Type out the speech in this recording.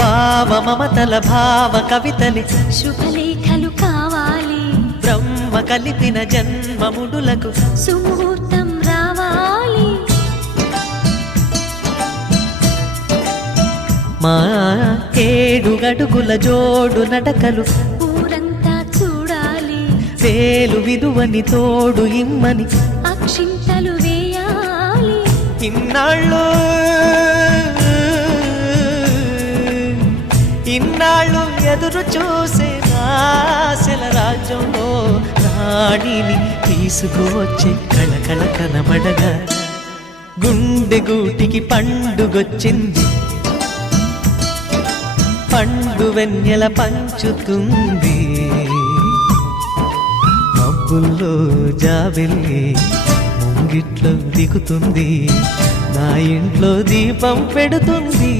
భావ మమతల భావ కవితలి శుభలేఖలు కావాలి, బ్రహ్మ కలిపిన జన్మముడులకు సుముహూర్తం రావాలి. మా 7 అడుగుల జోడు నడకలు ఊరంతా చూడాలి, వేలు విలువని తోడు ఇమ్మని అక్షింతలు వేయాలి. ఇన్నాళ్ళు ఎదురు చూసే ఆశల రాజ్యంలో రాణిని తీసుకువచ్చే కళకళ కనబడగా గుండె గూటికి పండుగొచ్చింది, పండు వెన్నెల పంచుతుంది. మబ్బుల్లో జాబిల్లి ముంగిట్లో దిగుతుంది, నా ఇంట్లో దీపం పెడుతుంది.